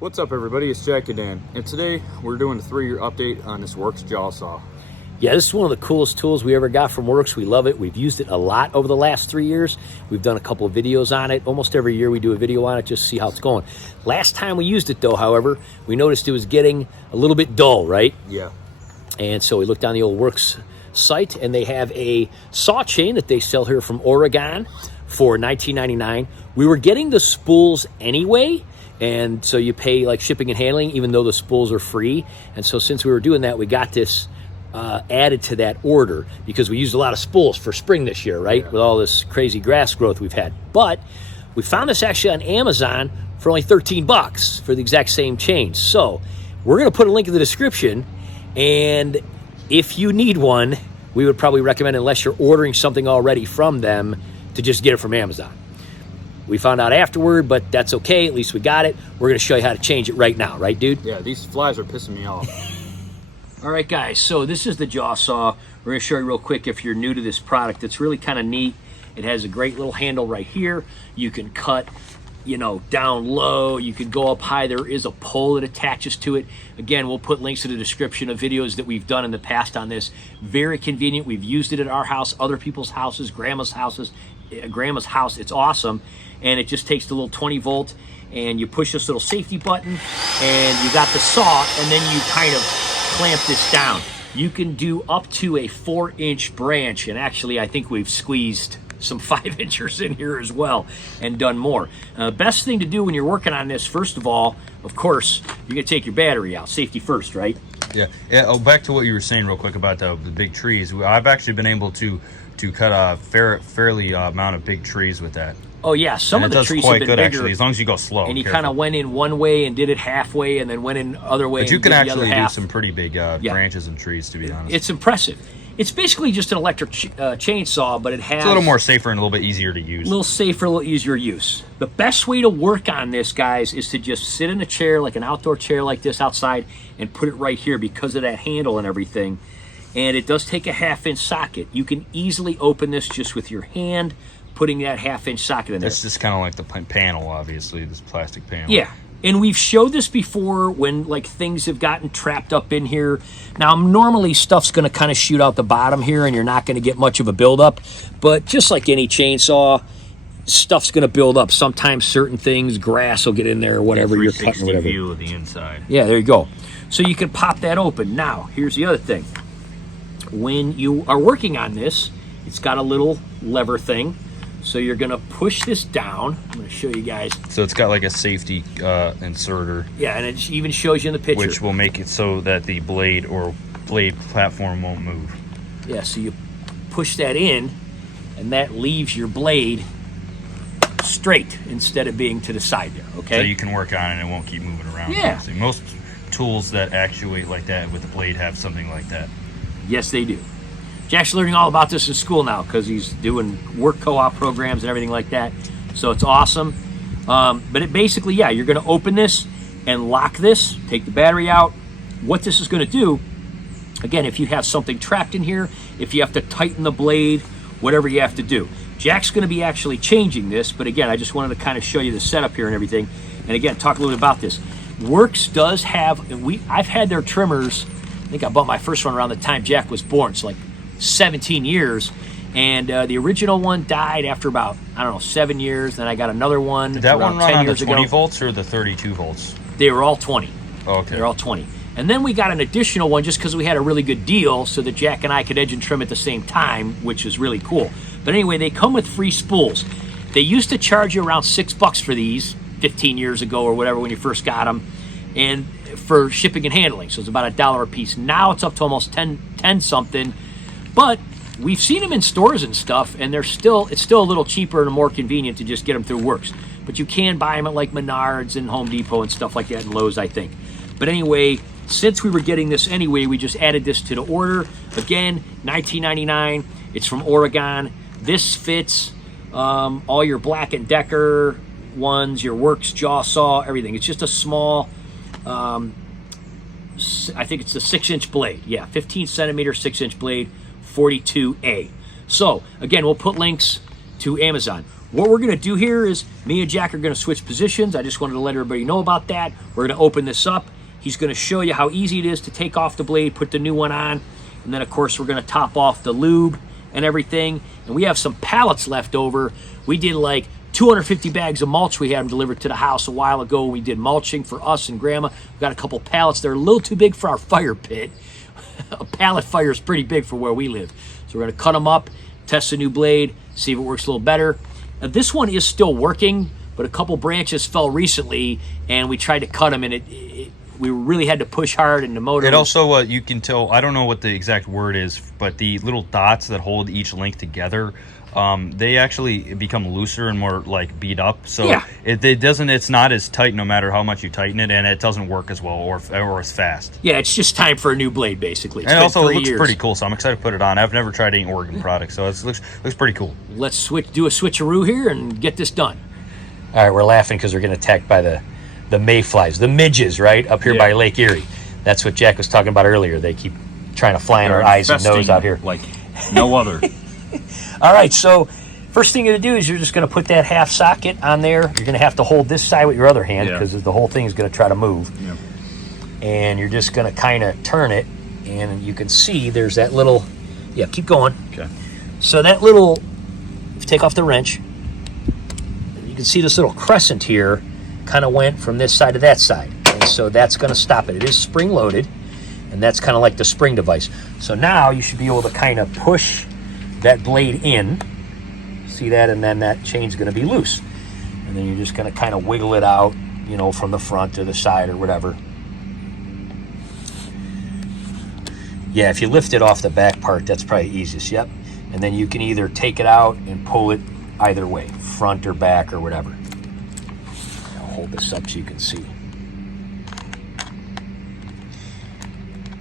What's up everybody, it's Jack and Dan, and today we're doing a 3-year update on this WORX Jawsaw. Yeah, this is one of the coolest tools we ever got from WORX. We love it. We've used it a lot over the last 3 years. We've done a couple of videos on it. Almost every year we do a video on it just to see how it's going. Last time we used it though, however, we noticed it was getting a little bit dull, right? Yeah. And so we looked on the old WORX site, and they have a saw chain that they sell here from Oregon for $19.99. We were getting the spools anyway, and so you pay like shipping and handling even though the spools are free. And so since we were doing that, we got this added to that order because we used a lot of spools for spring this year, right? Yeah. With all this crazy grass growth we've had. But we found this actually on Amazon for only 13 bucks for the exact same chain. So we're going to put a link in the description, and if you need one, we would probably recommend, unless you're ordering something already from them, to just get it from Amazon. We found out afterward, but that's okay. At least we got it. We're going to show you how to change it right now. Right, dude? Yeah, these flies are pissing me off. All right, guys. So this is the Jawsaw. We're going to show you real quick if you're new to this product. It's really kind of neat. It has a great little handle right here. You can cut, down low. You can go up high. There is a pole that attaches to it. Again, we'll put links in the description of videos that we've done in the past on this. Very convenient. We've used it at our house, other people's houses, grandma's house. It's awesome. And it just takes the little 20 volt, and you push this little safety button, and you got the saw, and then you kind of clamp this down. You can do up to a 4-inch branch, and actually I think we've squeezed some 5-inchers in here as well and done more. Best thing to do when you're working on this, first of all, of course, you're gonna take your battery out. Safety first, right? Yeah. Oh, back to what you were saying real quick about the big trees. I've actually been able to cut a fairly amount of big trees with that. Oh yeah, some of the trees have been good, bigger, actually, as long as you go slow. And you kind of went in one way and did it halfway, and then went in other way. But you can actually do some pretty big branches and trees, to be honest. It's impressive. It's basically just an electric chainsaw, but it's a little more safer and a little bit easier to use. A little safer, a little easier use. The best way to work on this, guys, is to just sit in a chair, like an outdoor chair like this outside, and put it right here because of that handle and everything. And it does take a 1/2-inch socket. You can easily open this just with your hand, putting that 1/2-inch socket in there. It's just kind of like the panel, obviously, this plastic panel. Yeah, and we've showed this before when like things have gotten trapped up in here. Now, normally stuff's going to kind of shoot out the bottom here, and you're not going to get much of a buildup. But just like any chainsaw, stuff's going to build up. Sometimes certain things, grass will get in there, or whatever you're cutting, whatever. View of the inside. Yeah, there you go. So you can pop that open. Now, here's the other thing. When you are working on this, it's got a little lever thing. So you're going to push this down. I'm going to show you guys. So it's got like a safety inserter. Yeah, and it even shows you in the picture. Which will make it so that the blade platform won't move. Yeah, so you push that in, and that leaves your blade straight instead of being to the side there, okay? So you can work on it and it won't keep moving around. Yeah. Obviously. Most tools that actuate like that with the blade have something like that. Yes, they do. Jack's learning all about this in school now because he's doing work co-op programs and everything like that. So it's awesome. But it basically, yeah, you're going to open this and lock this, take the battery out. What this is going to do, again, if you have something trapped in here, if you have to tighten the blade, whatever you have to do. Jack's going to be actually changing this, but again, I just wanted to kind of show you the setup here and everything. And again, talk a little bit about this. WORX does have, I've had their trimmers. I think I bought my first one around the time Jack was born. It's like 17 years, and the original one died after about, I don't know, 7 years. Then I got another one. Did that around one run 10 on the years 20 ago. volts or the 32 volts? They were all 20. Oh, okay. They're all 20. And then we got an additional one just because we had a really good deal so that Jack and I could edge and trim at the same time, which is really cool. But anyway, they come with free spools. They used to charge you around $6 for these 15 years ago or whatever when you first got them, and for shipping and handling. So it's about $1 a piece. Now it's up to almost 10 something. But we've seen them in stores and stuff, and it's still a little cheaper and more convenient to just get them through WORX. But you can buy them at like Menards and Home Depot and stuff like that, and Lowe's, I think. But anyway, since we were getting this anyway, we just added this to the order. Again, $19.99. It's from Oregon. This fits all your Black & Decker ones, your WORX Jawsaw, everything. It's just a small, I think it's the 6-inch blade. Yeah, 15 centimeter, 6-inch blade, 42A. So again, we'll put links to Amazon. what we're going to do here is me and Jack are going to switch positions. I just wanted to let everybody know about that. We're going to open this up. He's going to show you how easy it is to take off the blade, put the new one on, and then of course we're going to top off the lube and everything. And we have some pallets left over. We did like 250 bags of mulch. We had them delivered to the house a while ago. We did mulching for us and Grandma. We've got a couple pallets. They're a little too big for our fire pit. A pallet fire is pretty big for where we live. So we're going to cut them up, test the new blade, see if it works a little better. Now, this one is still working, but a couple branches fell recently, and we tried to cut them, and we really had to push hard, and the motor... It also, you can tell, I don't know what the exact word is, but the little dots that hold each link together, they actually become looser and more like beat up. So yeah. It's not as tight no matter how much you tighten it, and it doesn't work as well or as fast. Yeah, it's just time for a new blade, basically. And also it looks pretty cool, so I'm excited to put it on. I've never tried any Oregon product, so it looks pretty cool. Let's do a switcheroo here and get this done. All right, we're laughing because we're getting attacked by the mayflies, the midges, right, up here by Lake Erie. That's what Jack was talking about earlier. They keep trying to fly in our eyes and nose out here. Like no other. All right, so first thing you're going to do is you're just going to put that half socket on there. You're going to have to hold this side with your other hand because the whole thing is going to try to move. Yeah. And you're just going to kind of turn it, and you can see there's that little, keep going. Okay. So that little, if you take off the wrench, you can see this little crescent here kind of went from this side to that side. And so that's going to stop it. It is spring-loaded, and that's kind of like the spring device. So now you should be able to kind of push that blade in, see that, and then that chain's going to be loose, and then you're just going to kind of wiggle it out, from the front to the side or whatever. Yeah, if you lift it off the back part, that's probably easiest. Yep. And then you can either take it out and pull it either way, front or back or whatever. I'll hold this up so you can see.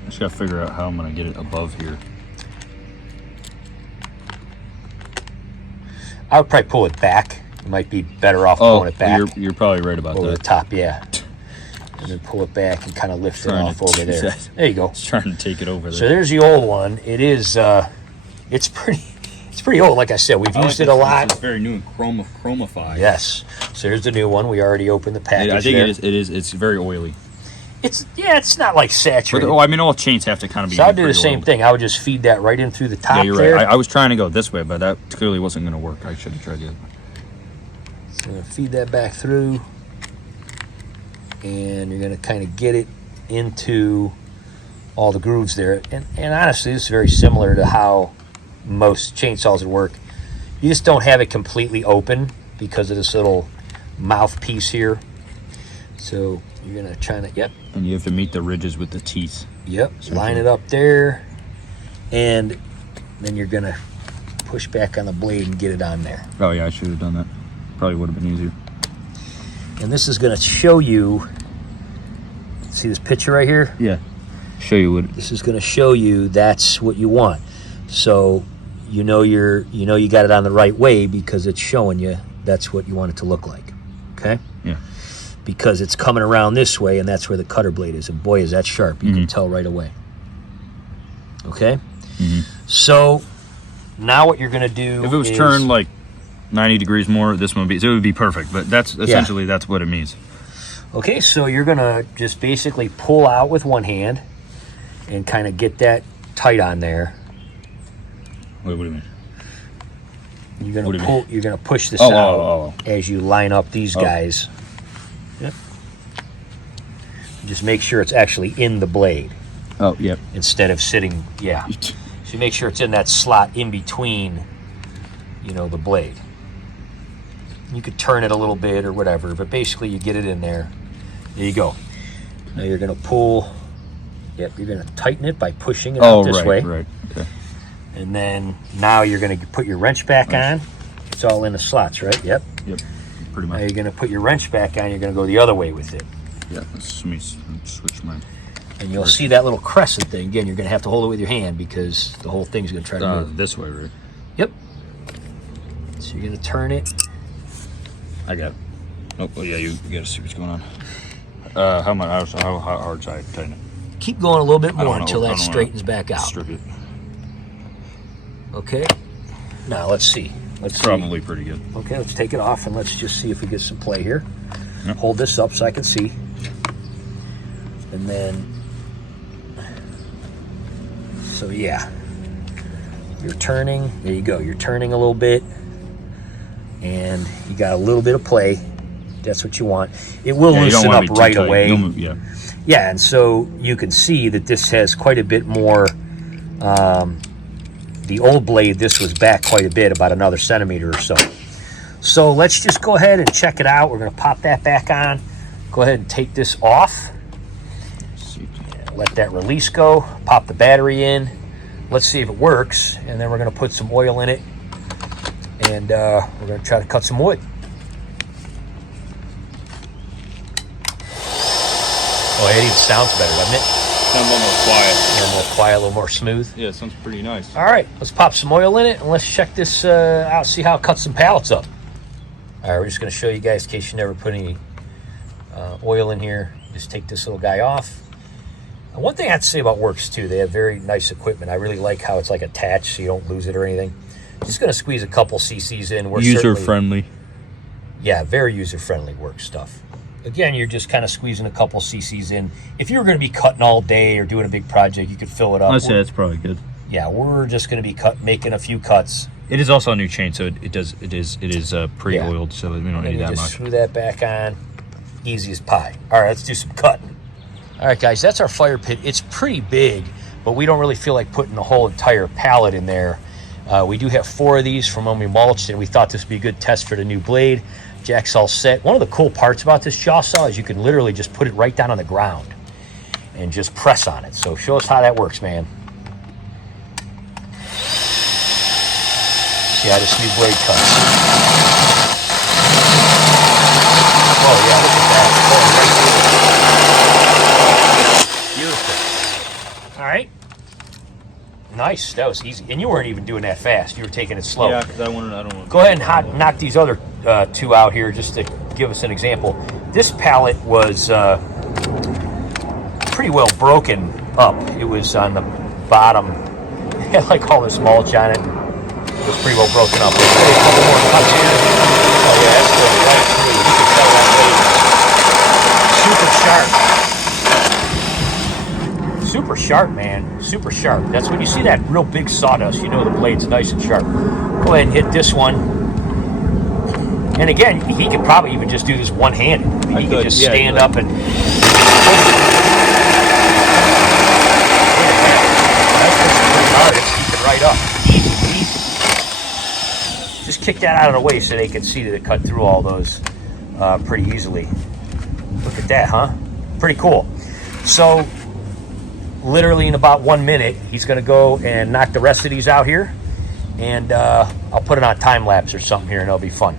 I just got to figure out how I'm going to get it above here. I would probably pull it back. You might be better off pulling it back. You're probably right about over that. the top, yeah. And then pull it back and kind of lift it off over there. There you go. It's trying to take it over there. So there's the old one. It is, it's pretty old. Like I said, we've used it a lot. It's very new and chromified. Yes. So here's the new one. We already opened the package. I think it is. It's very oily. It's not like saturated. But, all chains have to kind of be. So I'd do the same thing. I would just feed that right in through the top. Yeah, you're there. right. I was trying to go this way, but that clearly wasn't going to work. I should have tried the other way. So I'm going to feed that back through, and you're going to kind of get it into all the grooves there. And honestly, this is very similar to how most chainsaws would work. You just don't have it completely open because of this little mouthpiece here. So you're going to try to, yep. And you have to meet the ridges with the teeth. Yep, line it up there, and then you're going to push back on the blade and get it on there. Oh, yeah, I should have done that. Probably would have been easier. And this is going to show you, see this picture right here? Yeah, show you what. This is going to show you that's what you want. So you got it on the right way because it's showing you that's what you want it to look like. Okay? Yeah. Because it's coming around this way, and that's where the cutter blade is. And boy, is that sharp. You can tell right away. Okay? So now what you're going to do if it was turned like 90 degrees more, this one would be perfect. But that's essentially that's what it means. Okay, so you're going to just basically pull out with one hand and kind of get that tight on there. Wait, what do you mean? You're going to pull. You're going to push this out as you line up these guys. Yep. Just make sure it's actually in the blade. Oh, yep. Instead of sitting, So you make sure it's in that slot in between, the blade. You could turn it a little bit or whatever, but basically you get it in there. There you go. Now you're going to pull. Yep, you're going to tighten it by pushing it out this way. Right. Okay. And then now you're going to put your wrench back on. It's all in the slots, right? Yep. Yep. Pretty much. Now you're going to put your wrench back on. You're going to go the other way with it. Yeah. Let me switch mine. And you'll see that little crescent thing. Again, you're going to have to hold it with your hand because the whole thing's going to try to move. This way, right? Yep. So you're going to turn it. I got it. Oh, yeah, you got to see what's going on. How hard should I tighten it? Keep going a little bit more until that straightens back out. Strip it. Okay. Now let's see. Let's Probably pretty good. Okay, let's take it off and let's just see if we get some play here. Yep. Hold this up so I can see. And then, so yeah, you're turning. There you go. You're turning a little bit, and you got a little bit of play. That's what you want. It will loosen up right away. Yeah, and so you can see that this has quite a bit more. The old blade, this was back quite a bit, about another centimeter or so. So let's just go ahead and check it out. We're going to pop that back on. Go ahead and take this off. Let that release go. Pop the battery in. Let's see if it works. And then we're going to put some oil in it. And we're going to try to cut some wood. Oh, it even sounds better, doesn't it? Sounds a little more quiet. A little more quiet, a little more smooth. Yeah, it sounds pretty nice. All right, let's pop some oil in it and let's check this out, see how it cuts some pallets up. All right, we're just going to show you guys in case you never put any oil in here. Just take this little guy off. And one thing I have to say about WORX too, they have very nice equipment. I really like how it's like attached so you don't lose it or anything. Just going to squeeze a couple cc's in. User friendly. Yeah, very user friendly WORX stuff. Again, you're just kind of squeezing a couple cc's in. If you were going to be cutting all day or doing a big project, you could fill it up. I'd say that's probably good. Yeah, we're just going to be making a few cuts. It is also a new chain, so it is pre-oiled, so we don't need that just much. Screw that back on. Easy as pie. All right, let's do some cutting. All right, guys, that's our fire pit. It's pretty big, but we don't really feel like putting the whole entire pallet in there. We do have 4 of these from when we mulched, and we thought this would be a good test for the new blade. Jack's all set. One of the cool parts about this Jawsaw is you can literally just put it right down on the ground and just press on it. So show us how that works, man. See how this new blade cuts. Oh yeah, look at that. Beautiful. All right. Nice. That was easy. And you weren't even doing that fast. You were taking it slow. Yeah, because I don't want to. Go ahead and knock these other 2 out here just to give us an example. This pallet was pretty well broken up. It was on the bottom. It had like all this mulch on it. It was pretty well broken up. A couple more cuts here. Oh yeah, that's good. Right through. You can tell that blade. Super sharp, man. Super sharp. That's when you see that real big sawdust, you know the blade's nice and sharp. Go ahead and hit this one. And again, he could probably even just do this one-handed. I mean, he could just stand up and... That's keep it right up. Easy. Just kick that out of the way so they can see that it cut through all those pretty easily. Look at that, huh? Pretty cool. So, literally in about 1 minute, he's going to go and knock the rest of these out here. And I'll put it on time-lapse or something here, and it'll be fun.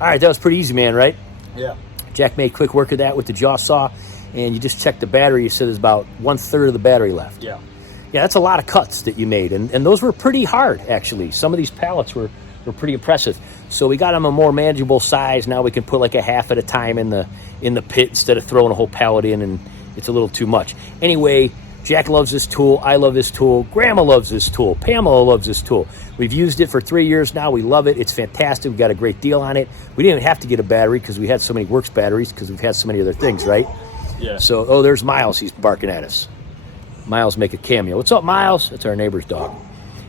All right, that was pretty easy, man, right? Yeah. Jack made quick work of that with the Jawsaw, and you just checked the battery. You said there's about 1/3 of the battery left. Yeah. Yeah, that's a lot of cuts that you made, and those were pretty hard, actually. Some of these pallets were pretty impressive. So we got them a more manageable size. Now we can put like a half at a time in the pit instead of throwing a whole pallet in, and it's a little too much. Anyway, Jack loves this tool. I love this tool. Grandma loves this tool. Pamela loves this tool. We've used it for 3 years now. We love it. It's fantastic. We got a great deal on it. We didn't even have to get a battery because we had so many WORX batteries because we've had so many other things, right? Yeah. So, oh, there's Miles. He's barking at us. Miles make a cameo. What's up, Miles? That's our neighbor's dog.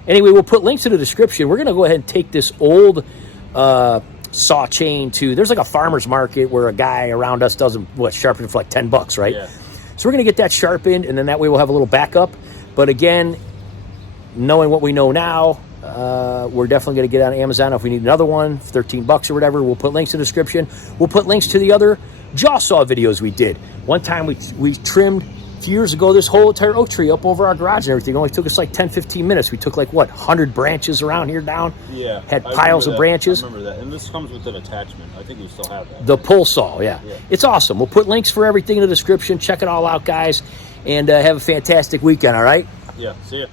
Anyway, we'll put links in the description. We're going to go ahead and take this old saw chain to, there's like a farmer's market where a guy around us does them, sharpen it for like $10, right? Yeah. So we're going to get that sharpened, and then that way we'll have a little backup. But again, knowing what we know now, we're definitely going to get on Amazon if we need another one, $13 or whatever. We'll put links in the description. We'll put links to the other Jawsaw videos we did. One time we trimmed, a few years ago, this whole entire oak tree up over our garage and everything. It only took us like 10, 15 minutes. We took like, 100 branches around here down? Yeah. Had piles of branches. I remember that. And this comes with an attachment. I think we still have that. The pull saw, yeah. It's awesome. We'll put links for everything in the description. Check it all out, guys. And have a fantastic weekend, all right? Yeah. See ya.